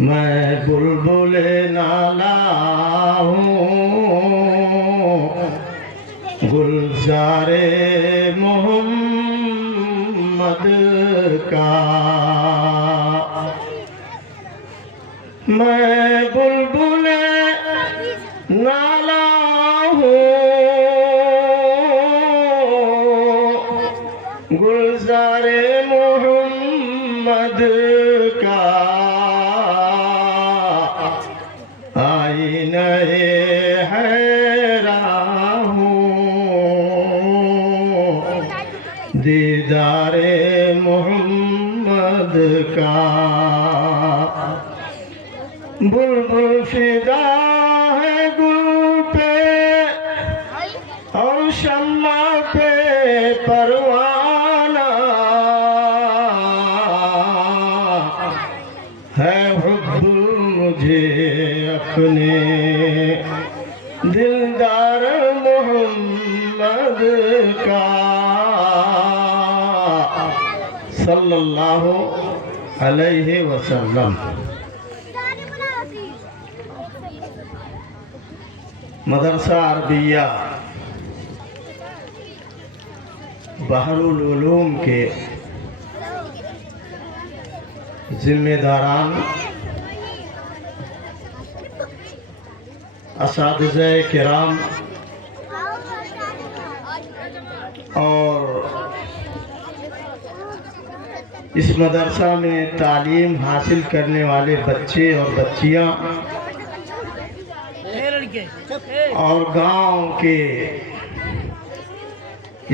मैं बुलबुल नाला हूँ गुलजारे मोहम्मद का। मैं बुलबुल नाला हूँ गुलजारे मोहम्मद का। दीदारे मोहम्मद का। बुलबुल फिदा है गुल पे और शम्मा पे परवाना है हुब्ब मुझे अपने दिलदार मोहम्मद का। सल्लल्लाहु अलैहि वसल्लम। मदरसा अरबिया बहरुल उलूम के जिम्मेदारान असातिज़े किराम और इस मदरसा में तालीम हासिल करने वाले बच्चे और बच्चियां और गांव के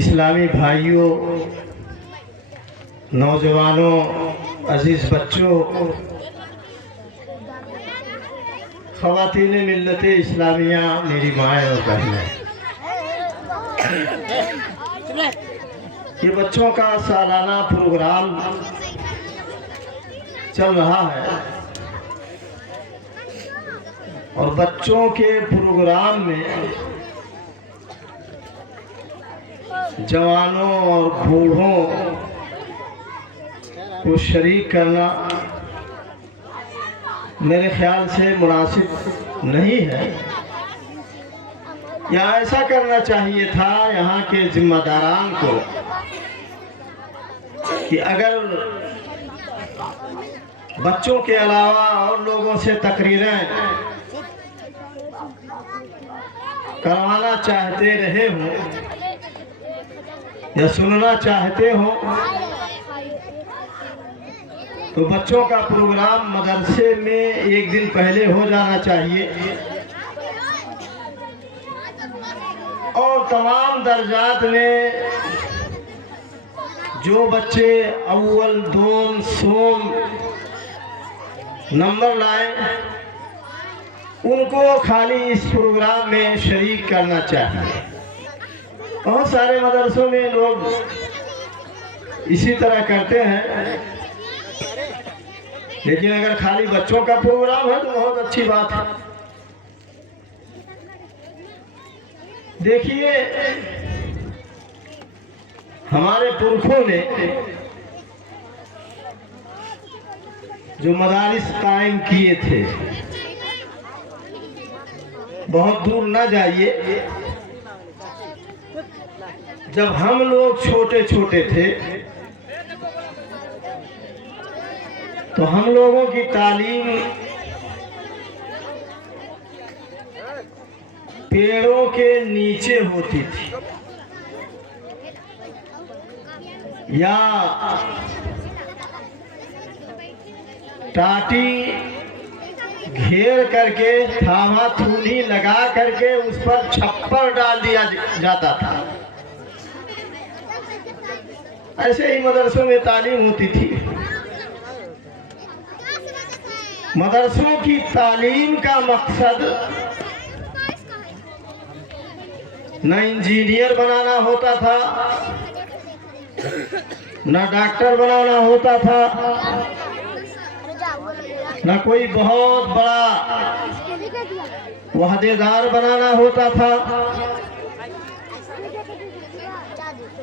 इस्लामी भाइयों, नौजवानों, अजीज बच्चों, ख़वातीन मिल्लत इस्लामिया, मेरी माएँ और बहनें, ये बच्चों का सालाना प्रोग्राम चल रहा है और बच्चों के प्रोग्राम में जवानों और बूढ़ों को शरीक करना मेरे ख्याल से मुनासिब नहीं है। या ऐसा करना चाहिए था यहाँ के जिम्मेदारान को कि अगर बच्चों के अलावा और लोगों से तकरीरें करवाना चाहते रहे हों या सुनना चाहते हो तो बच्चों का प्रोग्राम मदरसे में एक दिन पहले हो जाना चाहिए और तमाम दर्जात में जो बच्चे अव्वल, दोम, सोम नंबर लाए उनको खाली इस प्रोग्राम में शरीक करना चाहिए। बहुत सारे मदरसों में लोग इसी तरह करते हैं, लेकिन अगर खाली बच्चों का प्रोग्राम है तो बहुत अच्छी बात है। देखिए, हमारे पुरखों ने जो मदारिस कायम किए थे, बहुत दूर न जाइए, जब हम लोग छोटे छोटे थे तो हम लोगों की तालीम पेड़ों के नीचे होती थी या टाटी घेर करके थामा थूनी लगा करके उस पर छप्पर डाल दिया जाता था। ऐसे ही मदरसों में तालीम होती थी। मदरसों की तालीम का मकसद न इंजीनियर बनाना होता था, न डॉक्टर बनाना होता था, न कोई बहुत बड़ा वहदेदार बनाना होता था।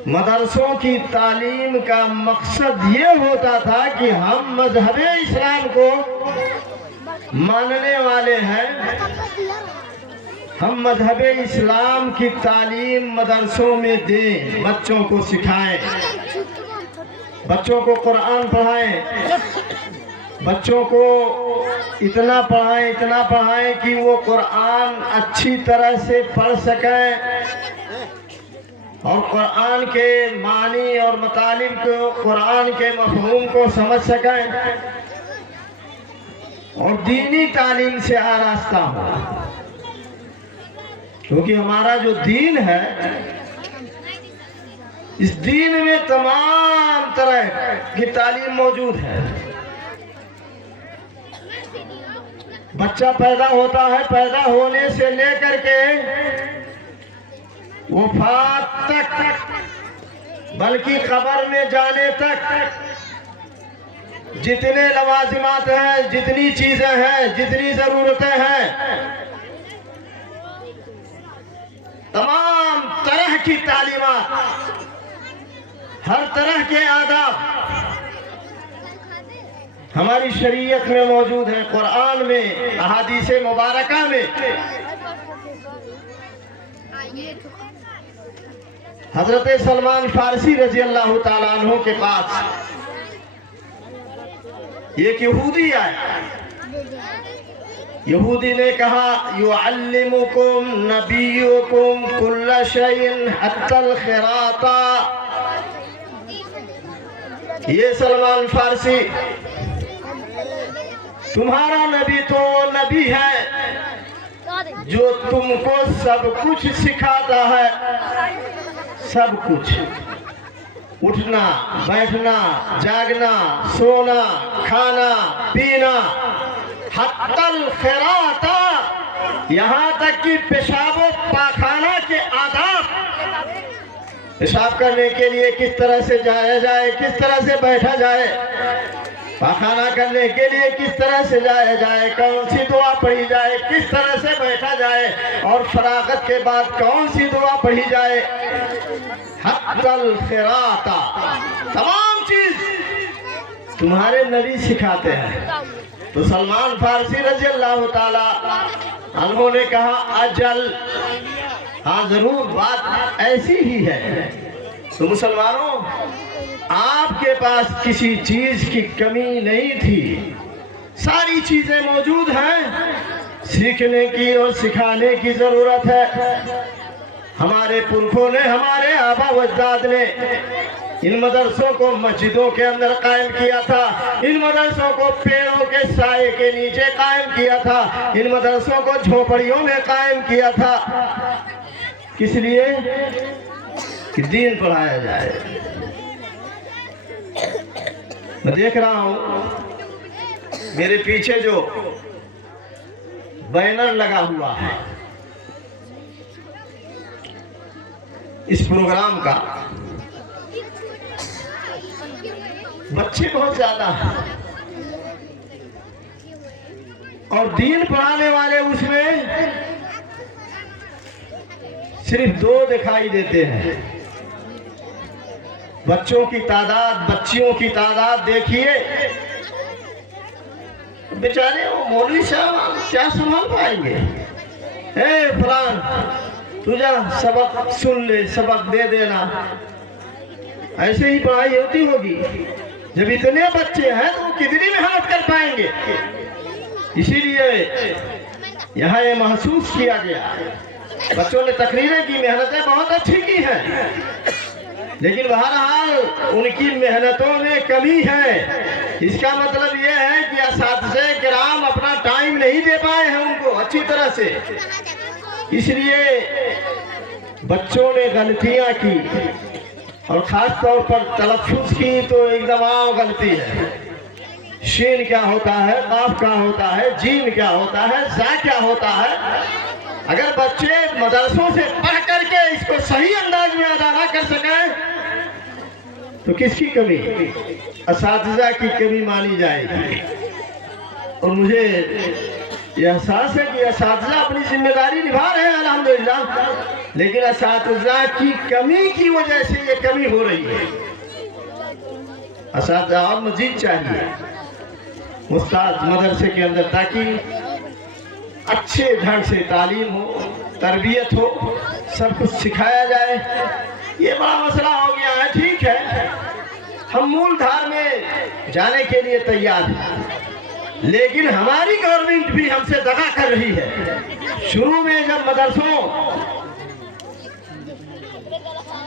मदरसों की तालीम का मकसद ये होता था कि हम मजहब इस्लाम को मानने वाले हैं, हम मजहब इस्लाम की तालीम मदरसों में दें, बच्चों को सिखाएं, बच्चों को कुरान पढ़ाएं, बच्चों को इतना पढ़ाएं कि वो कुरान अच्छी तरह से पढ़ सकें और कुरान के मानी और मतालिब को, कुरान के मफहूम को समझ सकें और दीनी तालीम से आरास्ता हो। क्योंकि हमारा जो दीन है, इस दीन में तमाम तरह की तालीम मौजूद है। बच्चा पैदा होता है, पैदा होने से लेकर के वफात तक, बल्कि कब्र में जाने तक जितने लवाजिमात हैं, जितनी चीजें हैं, जितनी जरूरतें हैं, तमाम तरह की तालीमात, हर तरह के आदाब हमारी शरीयत में मौजूद है, कुरान में, अहादीस मुबारका में। हजरत सलमान फारसी रजी अल्लाह ताला अन्हु के पास एक यहूदी आया। यहूदी ने कहा, युअल्लिमुकुम नबियुकुम कुल्ल शैइन हत्तल खिराता, ये सलमान फारसी, तुम्हारा नबी तो नबी है जो तुमको सब कुछ सिखाता है, सब कुछ, उठना, बैठना, जागना, सोना, खाना, पीना, हत्तल खिराता, यहाँ तक कि पेशाबो पाखाना के आदाब, पेशाब करने के लिए किस तरह से जाया जाए, किस तरह से बैठा जाए, पाखाना करने के लिए किस तरह से जाया जाए, कौन सी दुआ पढ़ी जाए, किस तरह से बैठा जाए, और फरागत के बाद कौन सी दुआ पढ़ी जाए, हत्तल खिराता, तमाम चीज तुम्हारे नबी सिखाते हैं। तो सलमान फारसी रज़ी अल्लाह ताला अन्हों ने कहा अजल, हाँ जरूर बात ऐसी ही है। तो मुसलमानों, आपके पास किसी चीज की कमी नहीं थी, सारी चीजें मौजूद हैं, सीखने की और सिखाने की जरूरत है। हमारे पुरखों ने, हमारे आबा वजदाद ने इन मदरसों को मस्जिदों के अंदर कायम किया था, इन मदरसों को पेड़ों के साए के नीचे कायम किया था, इन मदरसों को झोपड़ियों में कायम किया था, किस लिए कि दीन पढ़ाया जाए। मैं देख रहा हूं मेरे पीछे जो बैनर लगा हुआ है इस प्रोग्राम का, बच्चे बहुत ज्यादा हैं और दीन पढ़ाने वाले उसमें सिर्फ 2 दिखाई देते हैं। बच्चों की तादाद, बच्चियों की तादाद देखिए, बेचारे वो मौलवी साहब क्या संभाल पाएंगे। फलान तुझा सबक सुन ले, सबक दे देना, ऐसे ही पढ़ाई होती होगी। जब इतने बच्चे हैं तो वो कितनी मेहनत कर पाएंगे। इसीलिए यहाँ ये महसूस किया गया, बच्चों ने तकरीरें की, मेहनतें बहुत अच्छी की हैं, लेकिन बहरहाल उनकी मेहनतों में कमी है। इसका मतलब यह है कि असातिज़े किराम अपना टाइम नहीं दे पाए हैं उनको अच्छी तरह से, इसलिए बच्चों ने गलतियां की और ख़ास तौर पर तलफ़्फ़ुज़ की तो एकदम आम गलती है। शीन क्या होता है, काफ क्या होता है, जीम क्या होता है, जा क्या होता है। अगर बच्चे मदरसों से पढ़ करके इसको सही अंदाज में अदा ना कर सकें तो किसकी कमी, असातिज़ा की कमी मानी जाएगी। और मुझे यह एहसास है कि असातिज़ा अपनी जिम्मेदारी निभा रहे हैं अल्हम्दुलिल्लाह, लेकिन असातिज़ा की कमी की वजह से ये कमी हो रही है। असातिज़ा और मजीद चाहिए उस्ताद मदरसे के अंदर, ताकि अच्छे ढंग से तालीम हो, तरबियत हो, सब कुछ सिखाया जाए। ये बड़ा मसला हो गया है। ठीक है, हम मूल धार में जाने के लिए तैयार हैं, लेकिन हमारी गवर्नमेंट भी हमसे दगा कर रही है। शुरू में जब मदरसों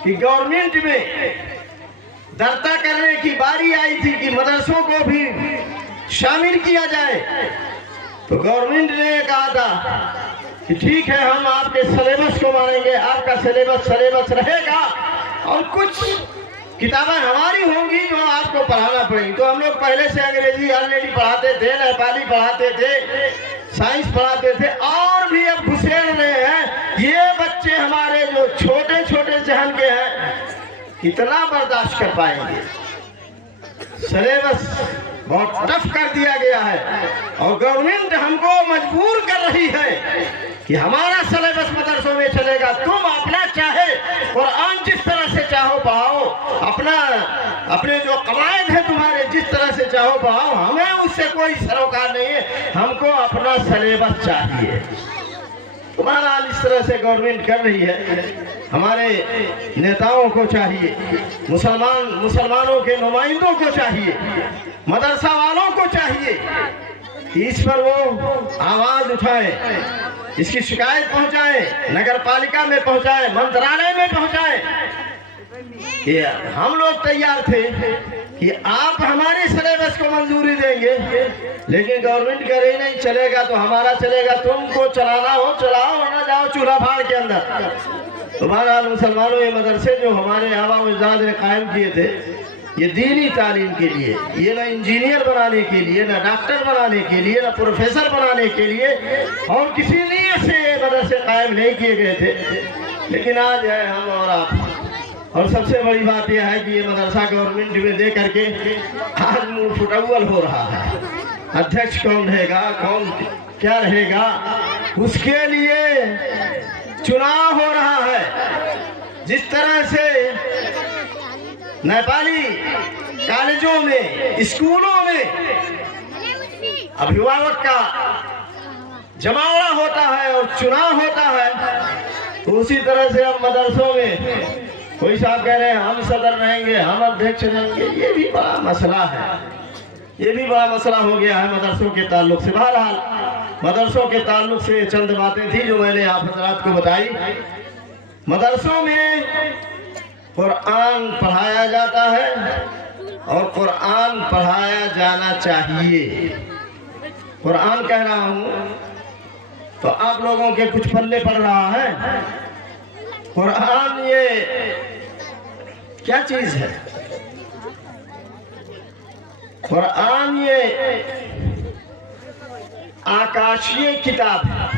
की गवर्नमेंट में दरता करने की बारी आई थी कि मदरसों को भी शामिल किया जाए, तो गवर्नमेंट ने कहा था कि ठीक है, हम आपके सिलेबस को मानेंगे, आपका सिलेबस रहेगा और कुछ किताबें हमारी होंगी जो आपको पढ़ाना पड़ेगी। तो हम लोग पहले से अंग्रेजी ऑलरेडी पढ़ाते थे, नेपाली पढ़ाते थे, साइंस पढ़ाते थे, और भी अब घुसेड़ रहे हैं। ये बच्चे हमारे जो छोटे छोटे जहन के हैं कितना बर्दाश्त कर पाएंगे। सिलेबस बहुत टफ कर दिया गया है और गवर्नमेंट हमको मजबूर कर रही है कि हमारा सिलेबस मदरसों में चलेगा। तुम अपना चाहे कुरान जिस तरह से चाहो पढ़ाओ, अपने जो कवायद है तुम्हारे जिस तरह से चाहो पढ़ाओ, हमें उससे कोई सरोकार नहीं है, हमको अपना सिलेबस चाहिए। तुम्हारा इस तरह से गवर्नमेंट कर रही है। हमारे नेताओं को चाहिए, मुसलमानों के नुमाइंदों को चाहिए, मदरसा वालों को चाहिए कि इस पर वो आवाज उठाएं, इसकी शिकायत पहुंचाएं, नगर पालिका में पहुंचाएं, मंत्रालय में पहुंचाएं। हम लोग तैयार थे कि आप हमारे सिलेबस को मंजूरी देंगे, लेकिन गवर्नमेंट कह रही नहीं चलेगा तो हमारा चलेगा, तुमको चलाना हो चलाओ, वरना जाओ चूल्हा फाड़ के अंदर। तो बहरहाल मुसलमानों, ये मदरसे जो हमारे आबा अजदाद ने कायम किए थे, ये दीनी तालीम के लिए, ये ना इंजीनियर बनाने के लिए, ना डॉक्टर बनाने के लिए, ना प्रोफेसर बनाने के लिए और किसी नीयत से ये मदरसे कायम नहीं किए गए थे। लेकिन आज है हम और आप, और सबसे बड़ी बात यह है कि ये मदरसा गवर्नमेंट में दे करके आज मुंह फुटअव्वल हो रहा है। अध्यक्ष कौन रहेगा, कौन क्या रहेगा, उसके लिए चुनाव हो रहा है। जिस तरह से नेपाली कॉलेजों में, स्कूलों में अभिभावक का जमावड़ा होता है और चुनाव होता है, तो उसी तरह से हम मदरसों में कोई साहब कह रहे हैं हम सदर रहेंगे, हम अध्यक्ष रहेंगे। ये भी बड़ा मसला है, ये भी बड़ा मसला हो गया है मदरसों के ताल्लुक से। बहरहाल मदरसों के ताल्लुक से चंद बातें थी जो मैंने आप हजरात को बताई। मदरसों में कुरान पढ़ाया जाता है और कुरान पढ़ाया जाना चाहिए। कुरान कह रहा हूँ तो आप लोगों के कुछ पल्ले पड़ रहा है। कुरान ये क्या चीज है? कुरान ये आकाशीय किताब है,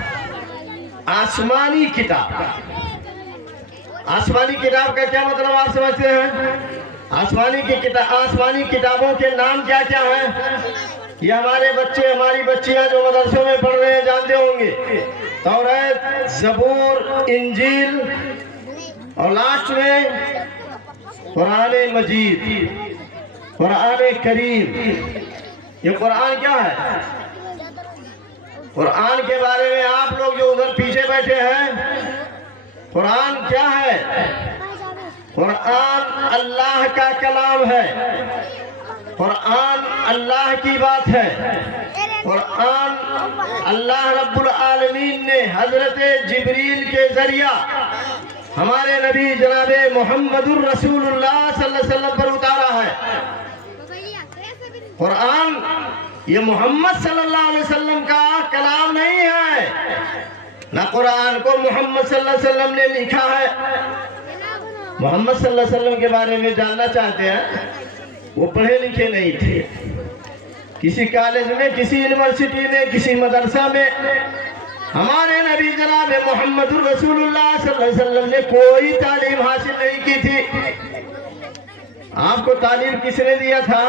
आसमानी किताब। आसमानी किताब का क्या मतलब आप समझते हैं? आसमानी किताबों के नाम क्या क्या हैं? ये हमारे बच्चे, हमारी बच्चियां जो मदरसों में पढ़ रहे हैं जानते होंगे। तौरात, ज़बूर, इंजील और लास्ट में कुरान मजीद, कुरान करीम। ये कुरान क्या है? कुरान के बारे में आप लोग जो उधर पीछे बैठे हैं, कुरान क्या है? कुरान अल्लाह का कलाम है, कुरान अल्लाह की बात है। कुरान अल्लाह रब्बुल आलमीन ने हजरत जिब्रील के जरिया हमारे नबी जनाबे मोहम्मदुर रसूलुल्लाह सल्लल्लाहु अलैहि वसल्लम पर उतारा है। कुरान ये मोहम्मद सल्लल्लाहु अलैहि वसल्लम का कलाम नहीं है, ना कुरान को मोहम्मद सल्लल्लाहु अलैहि वसल्लम ने लिखा है। मोहम्मद सल्लल्लाहु अलैहि वसल्लम के बारे में जानना चाहते हैं, वो पढ़े लिखे नहीं थे। किसी कॉलेज में, किसी यूनिवर्सिटी में, किसी मदरसा में हमारे नबी जनाब मोहम्मद रसूलुल्लाह सल्लल्लाहु अलैहि वसल्लम ने कोई तालीम हासिल नहीं की थी। आपको तालीम किसने दिया था?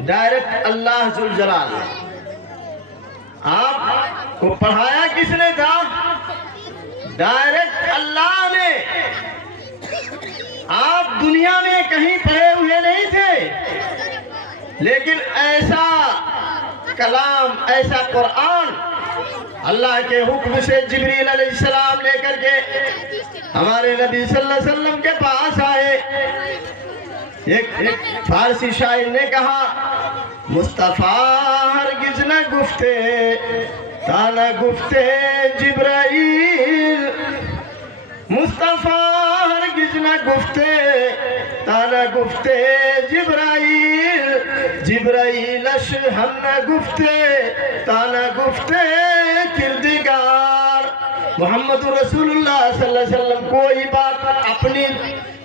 डायरेक्ट अल्लाह जुल जलाल। आपको पढ़ाया किसने था? डायरेक्ट अल्लाह ने। आप दुनिया में कहीं पढ़े हुए नहीं थे, लेकिन ऐसा कलाम, ऐसा कुरान अल्लाह के हुक्म से जिब्रील अलैहिस्सलाम लेकर के हमारे नबी सल्लल्लाहु अलैहि वसल्लम के पास आए। एक फारसी शायर ने कहा, मुस्तफा हरगिज न गुफ्ते ताना गुफ्ते जिब्राइल, मुस्तफा हरगिज न गुफ्ते ताना गुफ्ते जिब्राइल, जिब्राइल हम न गुफ्ते ताना गुफ्ते किरदिगार। मोहम्मद रसूलुल्लाह सल्लल्लाहु अलैहि वसल्लम कोई बात अपनी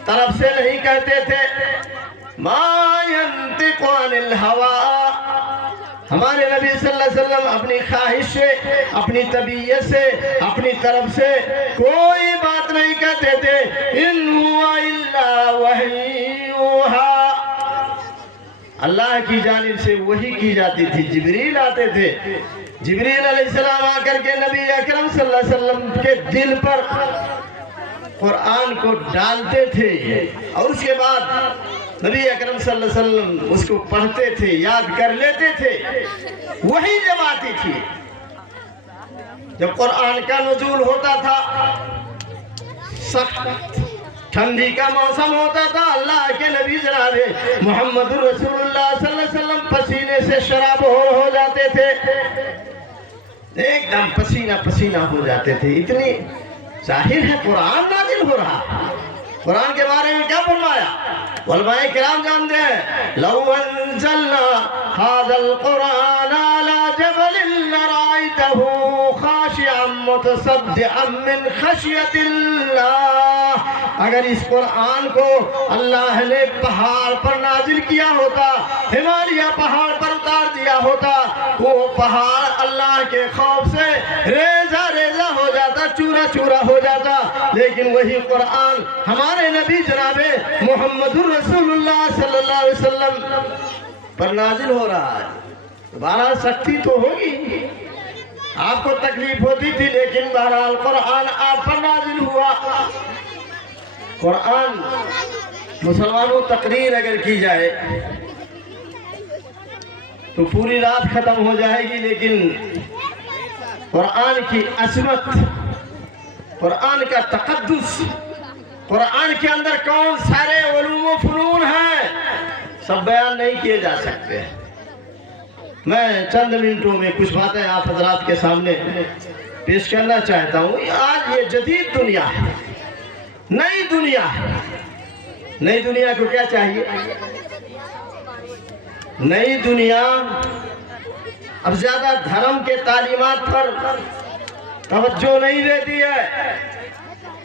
तरफ से नहीं कहते थे। मा यंतिकु अनिल हवा, हमारे नबी सल्लल्लाहु अलैहि वसल्लम अपनी ख्वाहिश से, अपनी तबीयत से, अपनी तरफ से कोई बात नहीं कहते थे। इन हुवा इल्ला वही, अल्लाह की जानिब से वही की जाती थी। जिब्रील आते थे, जिब्रील अलैहिस्सलाम आकर के नबी अकरम सल्लल्लाहु अलैहि वसल्लम के दिल पर कुरान को डालते थे और उसके बाद नबी अकरम सल्लल्लाहु अलैहि वसल्लम उसको पढ़ते थे, याद कर लेते थे। वही जब आती थी, जब कुरान का नुज़ूल होता था, सख्त ठंडी का मौसम होता था, अल्लाह के नबी जनाबे मोहम्मद रसूलुल्लाह सल्लल्लाहु अलैहि वसल्लम पसीने से शराब हो जाते थे, एकदम पसीना पसीना हो जाते थे। इतनी जाहिर है कुरान नाजिल हो रहा, कुरान के बारे में क्या फरमाया? उलमाए किराम जानते हैं, लौ अंज़लना हाज़ल कुरान अला जबलिन लरायतहु खाशिअन मुतसद्दिअन मिन खशियतिल्लाह। अगर इस कुरान को अल्लाह ने पहाड़ पर नाजिल किया होता, हिमालय पहाड़ पर उतार दिया होता, वो पहाड़ अल्लाह के खौफ से रेजा रेजा हो जाता, चूरा चूरा हो जाता। लेकिन वही कुरान हमारे नबी जनाबे मोहम्मदुर रसूलुल्लाह सल्लल्लाहु अलैहि वसल्लम पर नाजिल हो रहा है। बहरहाल सख्ती तो होगी, आपको तकलीफ होती थी, लेकिन बहरहाल कुरान आप पर नाजिल हुआ। कुरान मुसलमानों तकरीर अगर की जाए तो पूरी रात खत्म हो जाएगी, लेकिन कुरान की अजमत, कुरान का तकद्दुस, कुरान के अंदर कौन सारे उलूम व फनून हैं, सब बयान नहीं किए जा सकते। मैं चंद मिनटों में कुछ बातें आप हजरात के सामने पेश करना चाहता हूँ। आज ये जदीद दुनिया है, नई दुनिया है। नई दुनिया को क्या चाहिए? नई दुनिया अब ज्यादा धर्म के तालीमात पर तवज्जो नहीं देती है।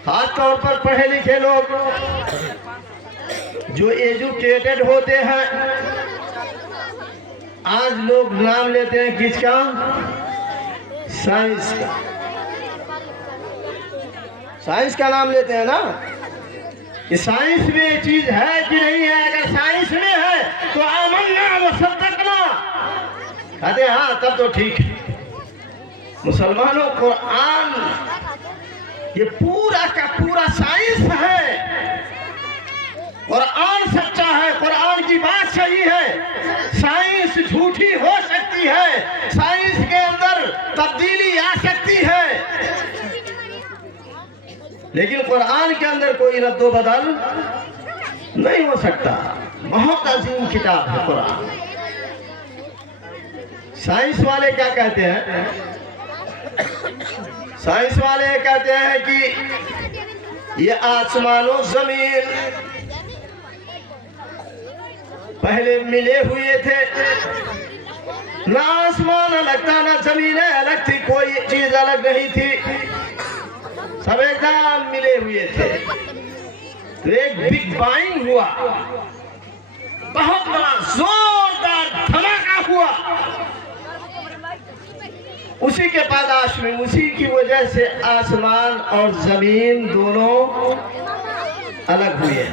खास तौर पर पढ़े लिखे लोग जो एजुकेटेड होते हैं, आज लोग नाम लेते हैं किसका? साइंस का। साइंस का नाम लेते हैं ना। ये साइंस में ये चीज है कि नहीं है? अगर साइंस में है तो आमन्ना व सद्दक़ना कहते हैं, हाँ तब तो ठीक है। मुसलमानों, कुरान ये पूरा का पूरा साइंस है। कुरान सच्चा है, कुरान की बात सही है। साइंस झूठी हो सकती है, साइंस के अंदर तब्दीली आ सकती है, लेकिन कुरान के अंदर कोई रद्दो बदल नहीं हो सकता। बहुत अजीम किताब है कुरान। साइंस वाले क्या कहते हैं? साइंस वाले कहते हैं कि ये आसमानों जमीन पहले मिले हुए थे, ना आसमान अलग था ना जमीनें अलग थी, कोई चीज अलग नहीं थी, सब एकदम मिले हुए थे। तो एक बिग बैंग हुआ, बहुत बड़ा जोरदार धमाका हुआ। उसी के पादाश में, उसी की वजह से आसमान और जमीन दोनों अलग हुए।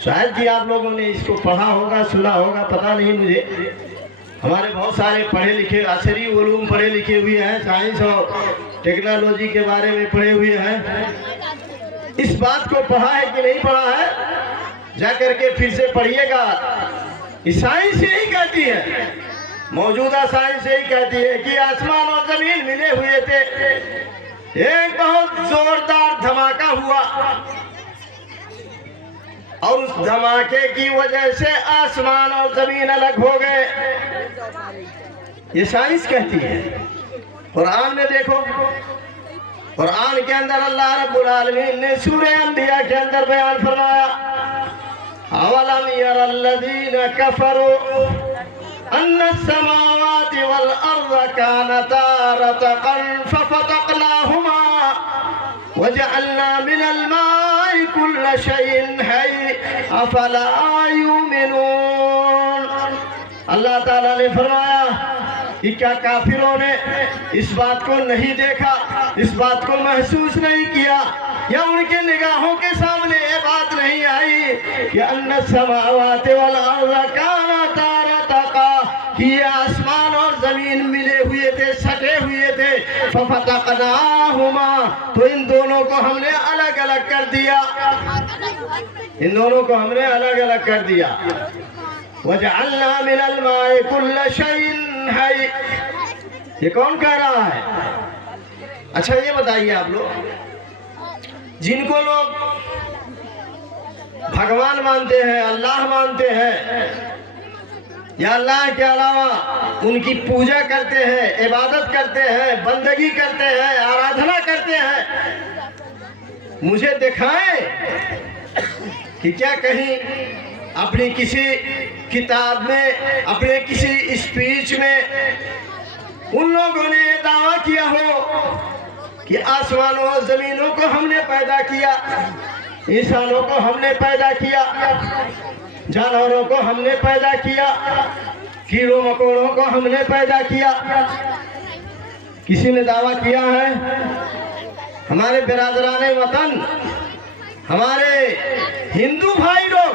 शायद कि आप लोगों ने इसको पढ़ा होगा, सुना होगा, पता नहीं मुझे। हमारे बहुत सारे पढ़े लिखे असरी उलूम पढ़े लिखे हुए हैं, साइंस और टेक्नोलॉजी के बारे में पढ़े हुए हैं। इस बात को पढ़ा है कि नहीं पढ़ा है, जा करके फिर से पढ़िएगा। साइंस यही कहती है, मौजूदा साइंस यही कहती है कि आसमान और जमीन मिले हुए थे, एक बहुत जोरदार धमाका हुआ और उस धमाके की वजह से आसमान और जमीन अलग हो गए। ये साइंस कहती है। कुरान में देखो, कुरान के अंदर अल्लाह रब्बुल आलमीन ने सूरह अंबिया के अंदर बयान फरमाया, अवलम यरल्लज़ीना कफरू अन्नस समावाति वल अर्ज़ कानता रतक़न फफ़तक़नाहुमा वजअलना मिनल माइ कुल्ल शैइन हय्य अफला युमिनून। अल्लाह ताला ने फरमाया कि क्या काफिरों ने इस बात को नहीं देखा, इस बात को महसूस नहीं किया, या उनके निगाहों के सामने ये बात नहीं आई कि अन्नस समावाति वल अर्ज़ कानता रतक़ा, कि ये आसमान और जमीन मिले हुए थे, सटे हुए थे। फफ़तक़नाहुमा, तो इन दोनों को हमने अलग अलग कर दिया, इन दोनों को हमने अलग अलग कर दिया। वजअलना मिनल माइ कुल्ल शैइन हय्य, ये कौन कह रहा है? अच्छा ये बताइए आप लोग, जिनको लोग भगवान मानते हैं, अल्लाह मानते हैं, या अल्लाह के अलावा उनकी पूजा करते हैं, इबादत करते हैं, बंदगी करते हैं, आराधना करते हैं, मुझे दिखाएं कि क्या कहीं अपनी किसी किताब में, अपने किसी स्पीच में उन लोगों ने दावा किया हो कि आसमानों और जमीनों को हमने पैदा किया, इंसानों को हमने पैदा किया, जानवरों को हमने पैदा किया, कीड़ों मकोड़ों को हमने पैदा किया। किसी ने दावा किया है? हमारे बिरादराने वतन, हमारे हिंदू भाई लोग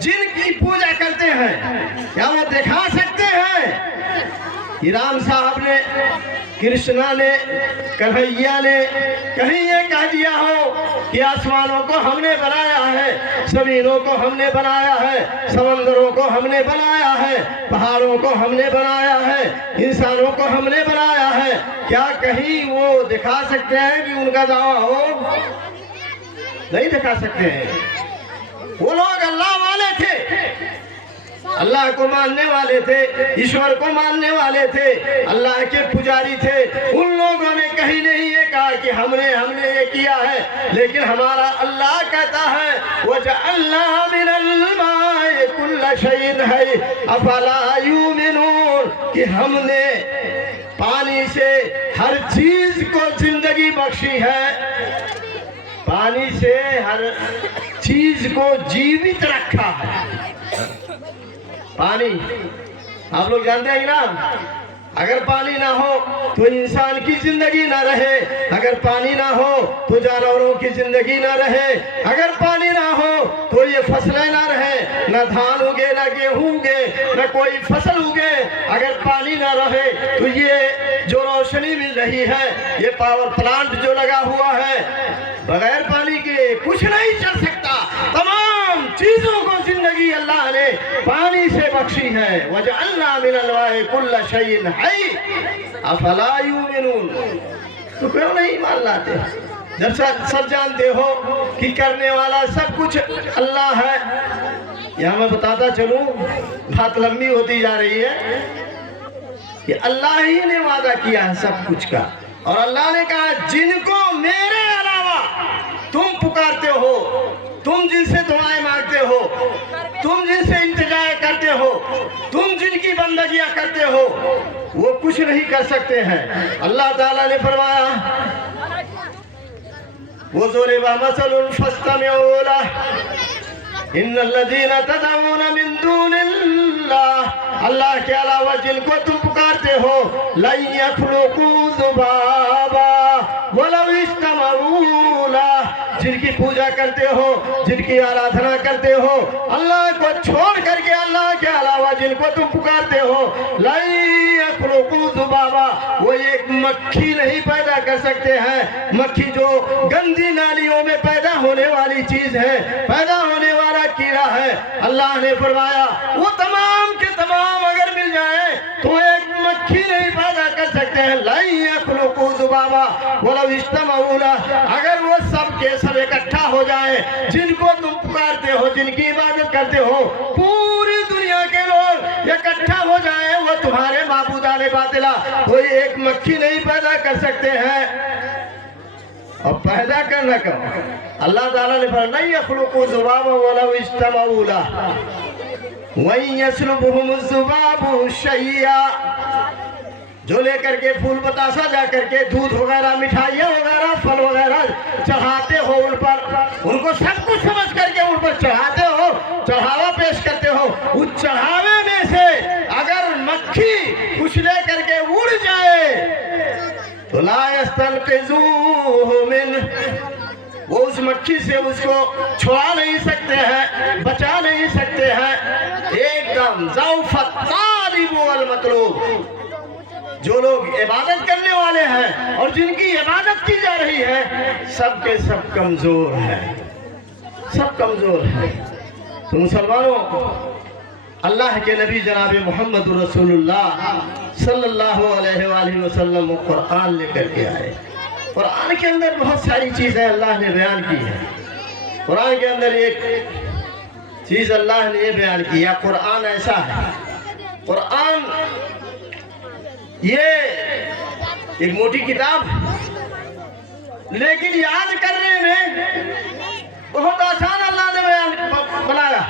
जिनकी पूजा करते हैं, क्या वो दिखा सकते हैं कि राम साहब ने, कृष्णा ने, कन्हैया ने कहीं ये कह दिया हो कि आसमानों को हमने बनाया है, जमीनों को हमने बनाया है, समंदरों को हमने बनाया है, पहाड़ों को हमने बनाया है, इंसानों को हमने बनाया है? क्या कहीं वो दिखा सकते हैं कि उनका दावा हो? नहीं दिखा सकते हैं। वो लोग अल्लाह वाले थे, अल्लाह को मानने वाले थे, ईश्वर को मानने वाले थे, अल्लाह के पुजारी थे। उन लोगों ने कहीं नहीं ये कहा कि हमने ये किया है, लेकिन हमारा अल्लाह कहता है वजअल्ना मिनल माइ कुल्ल शैइन है अफला युमिनून, कि हमने पानी से हर चीज को जिंदगी बख्शी है, पानी से हर चीज को जीवित रखा है। पानी आप लोग जानते हैं ना, अगर पानी ना हो तो इंसान की जिंदगी ना रहे, अगर पानी ना हो तो जानवरों की जिंदगी ना रहे, अगर पानी ना हो तो ये फसलें ना रहे, ना धान उगे, ना गेहूं उगे, ना कोई फसल उगे। अगर पानी ना रहे तो ये जो रोशनी मिल रही है, ये पावर प्लांट जो लगा हुआ है, बगैर पानी के कुछ नहीं चल सकता। तमाम चीजों को जिंदगी अल्लाह ने पानी से बख्शी है। वजअल्ना मिनल माइ कुल्ल शैइन है अफला युमिनून, तो क्यों नहीं मान लाते? जब सब जानते हो कि करने वाला सब कुछ अल्लाह है। यहाँ मैं बताता चलूं, बात लंबी होती जा रही है कि अल्लाह ही ने वादा किया है सब कुछ का, और अल्लाह ने कहा जिनको मेरे अलावा तुम पुकारते हो, तुम जिनसे दुआएं मांगते हो, तुम जिनसे इंतजार करते हो, तुम जिनकी बंदगियां करते हो, वो कुछ नहीं कर सकते हैं। अल्लाह ताला ने फरमाया वो ज़ुरिबा मसलुन फस्तमिऊ लह इन्नल्लज़ीना तदऊन मिन दूनिल्लाह, अल्लाह के अलावा जिनको तुम पुकारते हो, लन यख्लुकू ज़ुबाबा वलौ इज्तमऊ लह, जिनकी पूजा करते हो, जिनकी आराधना करते हो, अल्लाह को छोड़ करके अल्लाह के अलावा जिनको तुम पुकारते हो, लन यख्लुकू ज़ुबाबा, वो एक मक्खी नहीं पैदा कर सकते हैं। मक्खी जो गंदी नालियों में पैदा होने वाली चीज है, पैदा होने वाला कीड़ा है, अल्लाह ने फरमाया वो तमाम के तमाम अगर मिल जाए तो एक मक्खी नहीं पैदा कर सकते हैं। लन यख्लुकू ज़ुबाबा वलौ इज्तमऊ लह, अगर वो सब के सब इकट्ठा हो जाए, जिनको तुम पुकारते हो, जिनकी इबादत करते हो, पूरी दुनिया के लोग इकट्ठा हो जाए, वो तुम्हारे माबूदाने बातिला, कोई एक मक्खी नहीं पैदा कर सकते हैं। और पैदा करना कहो, अल्लाह ताला ने फरमाया नहीं यख्लुकू ज़ुबाबा वलौ इज्तमऊ लह वइन यसलुबहुम ज़ुबाबु शैया, जो लेकर के फूल बतासा जा करके दूध वगैरह, मिठाइयाँ वगैरह, फल वगैरह चढ़ाते हो उन पर, उनको सब कुछ समझ करके उन पर चढ़ाते हो, चढ़ावा पेश करते हो, उस चढ़ावे में से अगर मक्खी कुछ ले करके उड़ जाए तो ला यस्तनक़िज़ूहु मिन, वो उस मक्खी से उसको छुड़ा नहीं सकते हैं, बचा नहीं सकते हैं। एकदम ज़ौफ़त तालिब वल मतलूब, जो लोग इबादत करने वाले हैं और जिनकी इबादत की जा रही है, सब के सब कमजोर है, सब कमजोर है। तो मुसलमानों, अल्लाह के नबी जनाब मोहम्मद रसूलुल्लाह सल्लल्लाहु अलैहि वसल्लम कुरान लेकर के आए। कुरान के अंदर बहुत सारी चीज़ें अल्लाह ने बयान की है। कुरान के अंदर एक चीज़ अल्लाह ने ये बयान किया, कुरान ऐसा है, कुरान ये एक मोटी किताब, लेकिन याद करने में बहुत आसान अल्लाह ने बनाया।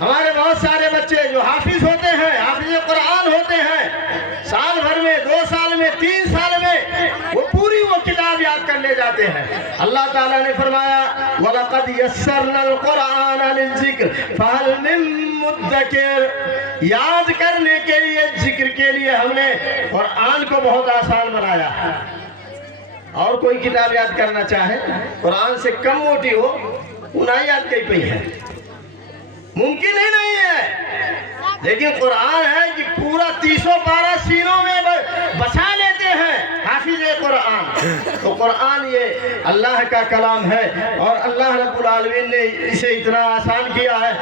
हमारे बहुत सारे बच्चे जो हाफिज होते हैं, हाफिज कुरान होते हैं, साल भर में, 2 साल में, 3 साल में वो पूरी वो किताब याद कर ले जाते हैं। अल्लाह ताला ने फरमाया वलक़द यस्सरनल कुरान लिज़िक्र फहल मिन मुद्दकिर, याद करने के लिए, जिक्र के लिए हमने कुरान को बहुत आसान बनाया। और कोई किताब याद करना चाहे कुरान से कम मोटी हो, वो नहीं याद कही पई है, मुमकिन ही नहीं है। लेकिन कुरान है कि पूरा 312 सीनों में बसा लेते हैं हाफिज कुरान। तो कुरान ये अल्लाह का कलाम है और अल्लाह रब्बुल आलमीन ने इसे इतना आसान किया है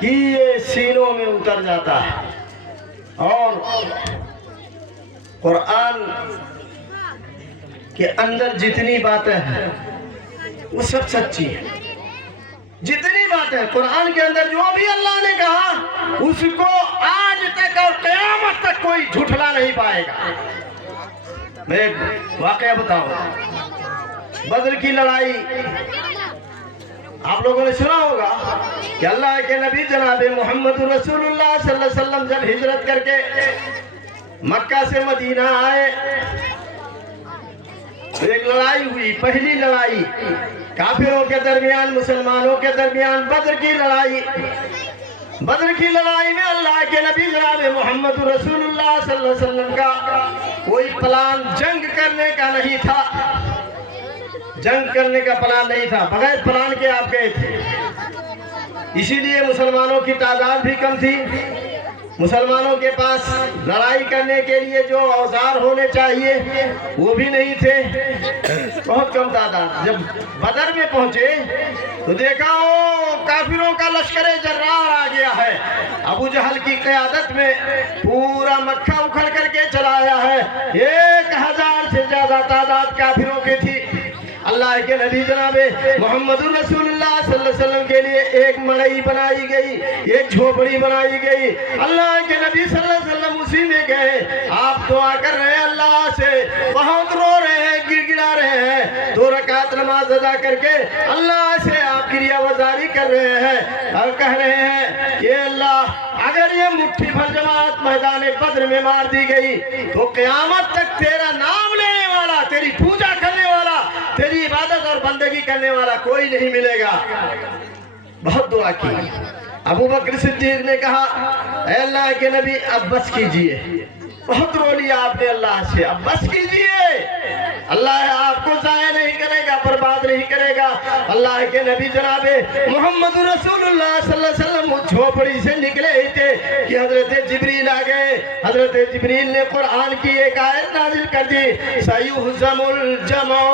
कि ये सीनों में उतर जाता है। और कुरान के अंदर जितनी बातें हैं वो सब सच्ची है। जितनी बातें कुरान के अंदर जो भी अल्लाह ने कहा उसको आज तक और क़यामत तक कोई झुठला नहीं पाएगा। मैं एक वाकया बताऊं, बद्र की लड़ाई आप लोगों ने सुना होगा कि अल्लाह के नबी जनाब मोहम्मद रसूलुल्लाह सल्लल्लाहु अलैहि वसल्लम जब हिजरत करके मक्का से मदीना आए तो एक लड़ाई हुई, पहली लड़ाई काफिरों के दरमियान, मुसलमानों के दरमियान, बद्र की लड़ाई। बद्र की लड़ाई में अल्लाह के नबी जनाब मोहम्मद रसूलुल्लाह सल्लल्लाहु अलैहि वसल्लम का कोई प्लान जंग करने का नहीं था, जंग करने का प्लान नहीं था, बगैर प्लान के आप गए थे। इसीलिए मुसलमानों की तादाद भी कम थी, मुसलमानों के पास लड़ाई करने के लिए जो औजार होने चाहिए वो भी नहीं थे, बहुत कम तादाद। जब बदर में पहुंचे तो देखा ओ काफिरों का लश्कर जर्रार आ गया है, अबू जहल की क़यादत में पूरा मक्का उखड़ करके चलाया है। 1000 से ज्यादा तादाद काफिरों की थी। अल्लाह के नबी जनाबे मोहम्मद रसूलुल्लाह सल्लल्लाहु अलैहि वसल्लम के लिए एक मड़ई बनाई गई, एक झोपड़ी बनाई गई। अल्लाह के नबी सल्लल्लाहु अलैहि वसल्लम उसी में गए, आप दुआ कर रहे हैं अल्लाह से, बहुत रो रहे हैं, गिड़गिड़ा रहे हैं। 2 रकात नमाज अदा करके अल्लाह से आप गिरियावजारी कर रहे हैं और कह रहे हैं ये अल्लाह, अगर ये मुट्ठी भर जमात मैदान बद्र में मार दी गई तो क़यामत तक तेरा नाम लेने वाला, तेरी पूजा करने वाला, तेरी इबादत और बंदगी करने वाला कोई नहीं मिलेगा। बहुत दुआ की। अबू बकर सिद्दीक ने कहा ऐ अल्लाह के नबी अब बस कीजिए, बहुत रो लिया आपने अल्लाह से, अब बस कीजिए, अल्लाह आपको जाया नहीं करेगा, बर्बाद नहीं करेगा। अल्लाह के नबी जनाबे मोहम्मद रसूलुल्लाह सल्लल्लाहु अलैहि वसल्लम झोपड़ी से निकले ही थे कि हजरत जिब्रील आ गए। हजरत जिब्रील ने कुरान की एक आयत नाजिल कर दी, सयुहज़मुल जमउ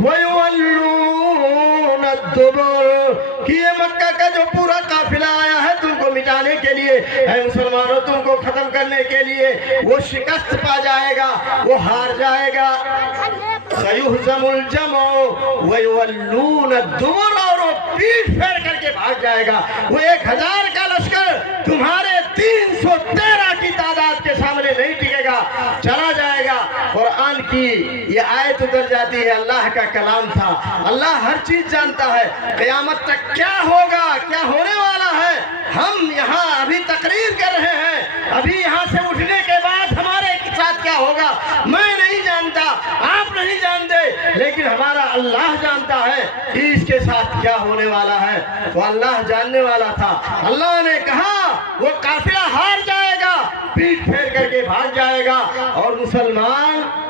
व युवल्लून अद्दुबुर, कि ये मक्का का जो पूरा काफिला आया है तुमको मिटाने के लिए, है मुसलमानों, तुमको खत्म करने के लिए, वो शिकस्त पा जाएगा, वो हार जाएगा। सयुहज़मुल जमउ व युवल्लून अद्दुबुर, और वो पीठ फेर करके भाग जाएगा। वो 1000 का लश्कर तुम्हारे 313 की तादाद के सामने नहीं टिकेगा, चला जाएगा। कुरान की ये आयत उतर जाती है, अल्लाह का कलाम था, अल्लाह हर चीज जानता है। क़यामत तक क्या होगा, क्या होने वाला है, हम यहाँ अभी तकरीर कर रहे हैं, अभी यहाँ से उठने के बाद हमारे साथ क्या होगा मैं नहीं जानता, आप नहीं जानते, लेकिन हमारा अल्लाह जानता है कि इसके साथ क्या होने वाला है। तो अल्लाह जानने वाला था। अल्लाह ने कहा वो काफिला हार जाएगा, पीठ फेर करके भाग जाएगा और मुसलमान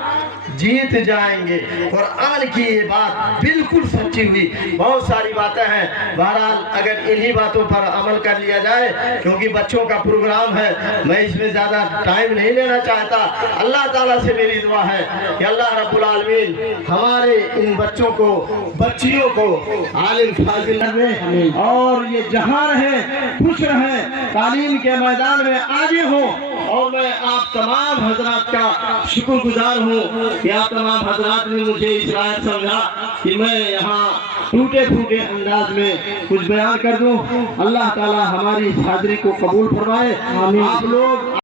जीत जाएंगे। कुरान की ये बात बिल्कुल सच्ची हुई। बहुत सारी बातें हैं, बहरहाल अगर इन्हीं बातों पर अमल कर लिया जाए, क्योंकि बच्चों का प्रोग्राम है, मैं इसमें ज़्यादा टाइम नहीं लेना चाहता। अल्लाह ताला से मेरी दुआ है कि अल्लाह रब्बुल आलमीन हमारे इन बच्चों को, बच्चियों को आलिम फाजिल में और ये जहाँ रहे खुश रहे, तालीम के मैदान में आगे हो। और मैं आप तमाम हजरात का शुक्रगुजार हूँ कि आप तमाम हजरात ने मुझे इस लायक समझा कि मैं यहाँ टूटे फूटे अंदाज में कुछ बयान कर दूँ। अल्लाह ताला हमारी इस हाजिरी को कबूल फरमाए। आप लोग